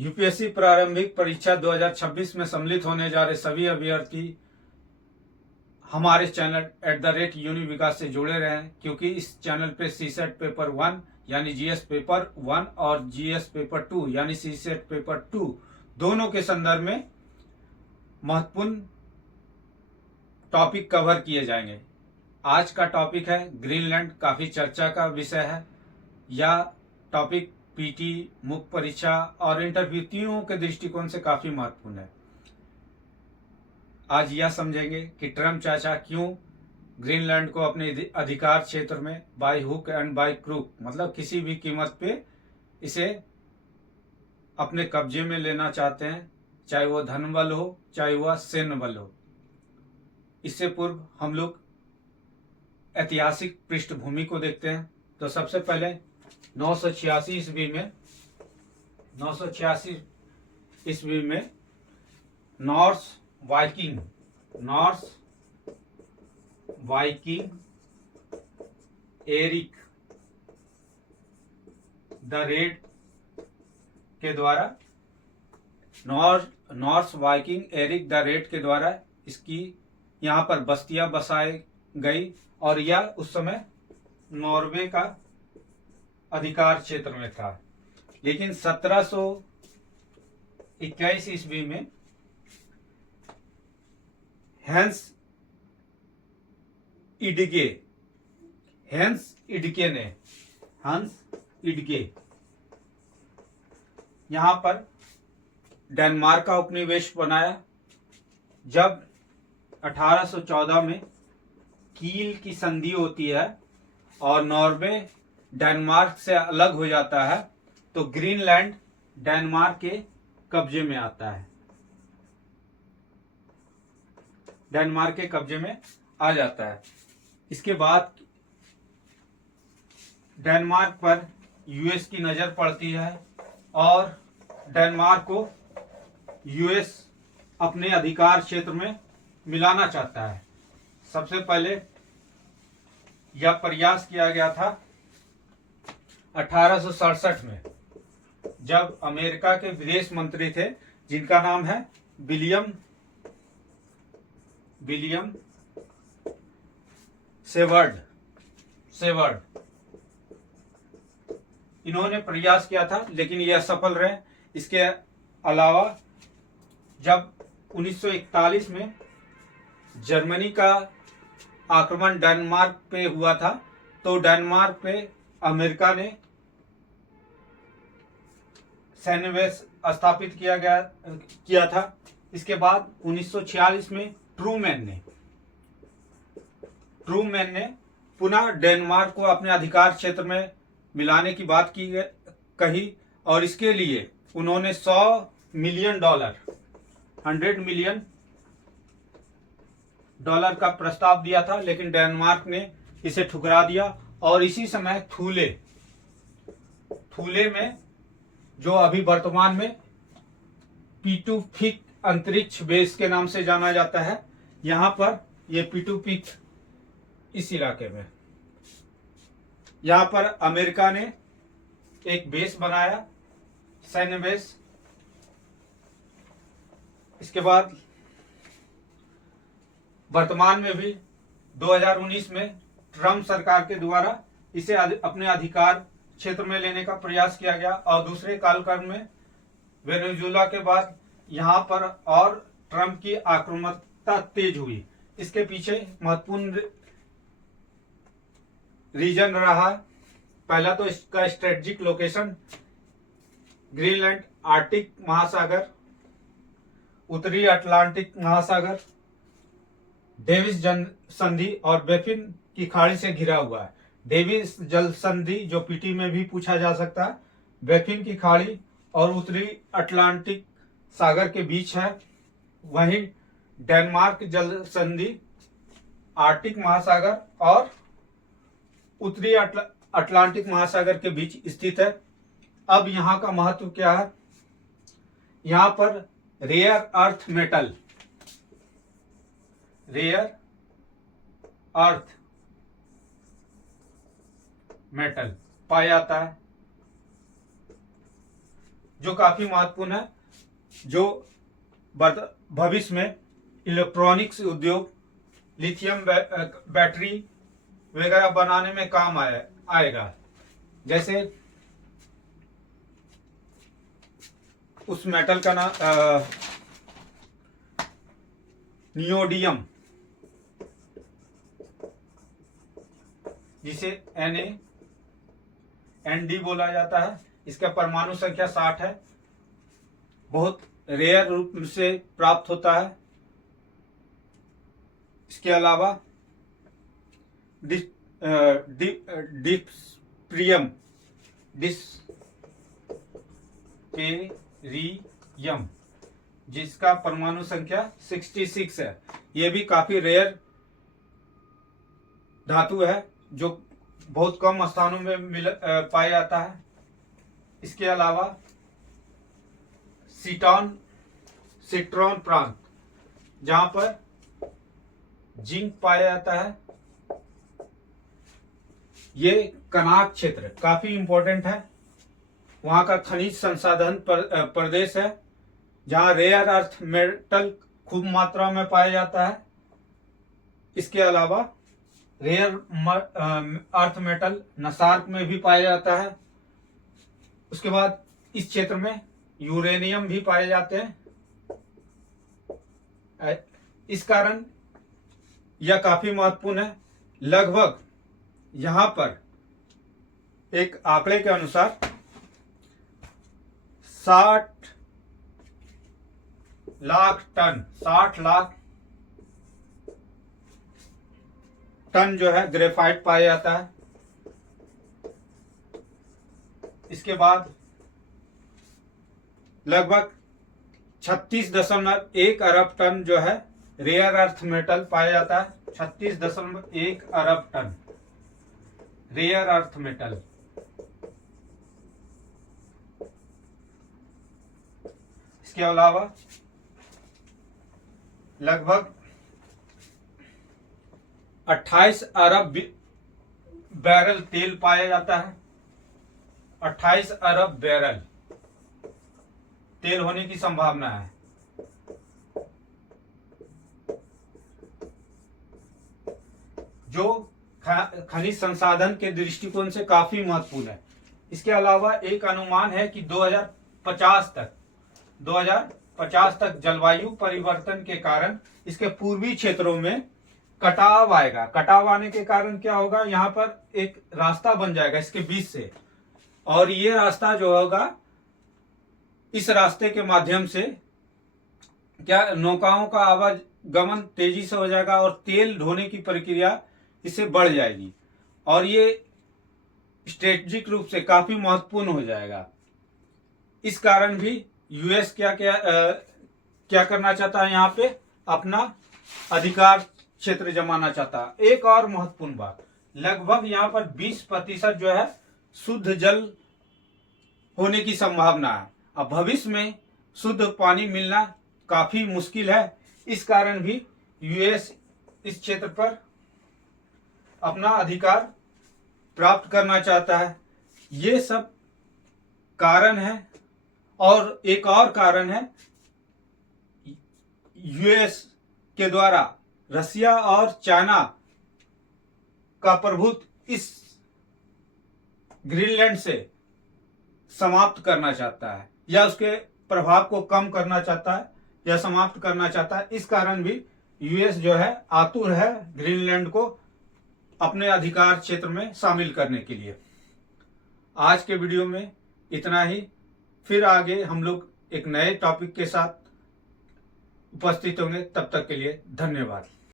UPSC प्रारंभिक परीक्षा 2026 में सम्मिलित होने जा रहे सभी अभ्यर्थी हमारे चैनल @यूनिविकास से जुड़े रहें, क्योंकि इस चैनल पे सीसेट पेपर 1 यानी जीएस पेपर 1 और जीएस पेपर 2 यानी सीसेट पेपर 2 दोनों के संदर्भ में महत्वपूर्ण टॉपिक कवर किए जाएंगे। आज का टॉपिक है ग्रीनलैंड, काफी चर्चा का विषय है। यह टॉपिक पीटी, मुख्य परीक्षा और इंटरव्यूओं के दृष्टिकोण से काफी महत्वपूर्ण है। आज यह समझेंगे कि ट्रम्प चाचा क्यों ग्रीनलैंड को अपने अधिकार क्षेत्र में by hook and by crook, मतलब किसी भी कीमत पे इसे अपने कब्जे में लेना चाहते हैं, चाहे वह धन बल हो, चाहे वह सैन्य बल हो। इससे पूर्व हम लोग ऐतिहासिक पृष्ठभूमि को देखते हैं। तो सबसे पहले 986 ईस्वी में Norse Viking Eric the Red के द्वारा Norse Viking Eric the Red के द्वारा इसकी यहाँ पर बस्तियां बसाई गई और यह उस समय नॉर्वे का अधिकार क्षेत्र में था। लेकिन 1721 ईस्वी में हेंस इडगे यहां पर डेनमार्क का उपनिवेश बनाया। जब 1814 में कील की संधि होती है और नॉर्वे डेनमार्क से अलग हो जाता है, तो ग्रीनलैंड डेनमार्क के कब्जे में आता है, डेनमार्क के कब्जे में आ जाता है। इसके बाद डेनमार्क पर यूएस की नजर पड़ती है और डेनमार्क को यूएस अपने अधिकार क्षेत्र में मिलाना चाहता है। सबसे पहले यह प्रयास किया गया था 1867 में, जब अमेरिका के विदेश मंत्री थे जिनका नाम है विलियम सेवर्ड। इन्होंने प्रयास किया था लेकिन यह असफल रहे। इसके अलावा जब 1941 में जर्मनी का आक्रमण डेनमार्क पे हुआ था, तो डेनमार्क पे अमेरिका ने सैन्य बेस स्थापित किया था। इसके बाद 1946 में ट्रूमैन ने पुनः डेनमार्क को अपने अधिकार क्षेत्र में मिलाने की बात कही और इसके लिए उन्होंने $100 मिलियन का प्रस्ताव दिया था, लेकिन डेनमार्क ने इसे ठुकरा दिया। और इसी समय थूले में, जो अभी वर्तमान में पीटूपिक अंतरिक्ष बेस के नाम से जाना जाता है, यहां पर ये पीटूपिक इस इलाके में, यहां पर अमेरिका ने एक बेस बनाया, सैन्य बेस। इसके बाद वर्तमान में भी 2019 में ट्रम्प सरकार के द्वारा इसे अपने अधिकार क्षेत्र में लेने का प्रयास किया गया और दूसरे कालक्रम में वेनेजुएला के बाद यहां पर और ट्रम्प की आक्रामकता तेज हुई। इसके पीछे महत्वपूर्ण रीजन रहा, पहला तो इसका स्ट्रेटेजिक लोकेशन, ग्रीनलैंड आर्कटिक महासागर, उत्तरी अटलांटिक महासागर, डेविस जल संधि और बैफिन की खाड़ी से घिरा हुआ है। डेविस जल संधि जो पीटी में भी पूछा जा सकता है, बैफिन की खाड़ी और उत्तरी अटलांटिक सागर के बीच है। वहीं डेनमार्क जल संधि आर्कटिक महासागर और उत्तरी अटलांटिक महासागर के बीच स्थित है। अब यहां का महत्व क्या है? यहां पर रेयर अर्थ मेटल पाया जाता है। जो काफी महत्वपूर्ण है, जो भविष्य में इलेक्ट्रॉनिक्स उद्योग, लिथियम बैटरी वगैरह बनाने में काम आएगा। जैसे उस मेटल का नाम नियोडियम, जिसे NaND बोला जाता है। इसका परमाणु संख्या 60 है, बहुत रेयर रूप से प्राप्त होता है। इसके अलावा डिस्पेरियम, जिसका परमाणु संख्या 66 है। यह भी काफी रेयर धातु है, जो बहुत कम स्थानों में पाया जाता है। इसके अलावा सिट्रॉन प्रांत, जहां पर जिंक पाया जाता है। ये कनाक क्षेत्र काफी इंपॉर्टेंट है, वहां का खनिज संसाधन प्रदेश है, जहां रेयर अर्थ मेटल खूब मात्रा में पाया जाता है। इसके अलावा रेयर अर्थ मेटल नसार्क में भी पाया जाता है। उसके बाद इस क्षेत्र में यूरेनियम भी पाए जाते हैं। इस कारण यह काफी महत्वपूर्ण है। लगभग यहां पर एक आंकड़े के अनुसार 60 लाख टन जो है ग्रेफाइट पाया जाता है। इसके बाद लगभग 36.1 अरब टन जो है रेयर अर्थ मेटल पाया जाता है। 36.1 अरब टन रेयर अर्थ मेटल। इसके अलावा लगभग 28 अरब बैरल तेल पाया जाता है। 28 अरब बैरल तेल होने की संभावना है। जो खनिज संसाधन के दृष्टिकोण से काफी महत्वपूर्ण है। इसके अलावा एक अनुमान है कि 2050 तक जलवायु परिवर्तन के कारण इसके पूर्वी क्षेत्रों में कटाव आएगा। कटाव आने के कारण क्या होगा, यहाँ पर एक रास्ता बन जाएगा इसके बीच से, और ये रास्ता जो होगा, इस रास्ते के माध्यम से क्या नौकाओं का आवागमन तेजी से हो जाएगा और तेल ढोने की प्रक्रिया इससे बढ़ जाएगी, और ये स्ट्रेटेजिक रूप से काफी महत्वपूर्ण हो जाएगा। इस कारण भी यूएस क्या करना चाहता है, यहाँ पे अपना अधिकार क्षेत्र जमाना चाहता है। एक और महत्वपूर्ण बात, लगभग यहाँ पर 20% जो है शुद्ध जल होने की संभावना है। अब भविष्य में शुद्ध पानी मिलना काफी मुश्किल है। इस कारण भी यूएस इस क्षेत्र पर अपना अधिकार प्राप्त करना चाहता है। ये सब कारण है। और एक और कारण है, यूएस के द्वारा रसिया और चाइना का प्रभुत्व इस ग्रीनलैंड से समाप्त करना चाहता है, या उसके प्रभाव को कम करना चाहता है, या समाप्त करना चाहता है। इस कारण भी यूएस जो है आतुर है ग्रीनलैंड को अपने अधिकार क्षेत्र में शामिल करने के लिए। आज के वीडियो में इतना ही। फिर आगे हम लोग एक नए टॉपिक के साथ उपस्थित होंगे। तब तक के लिए धन्यवाद।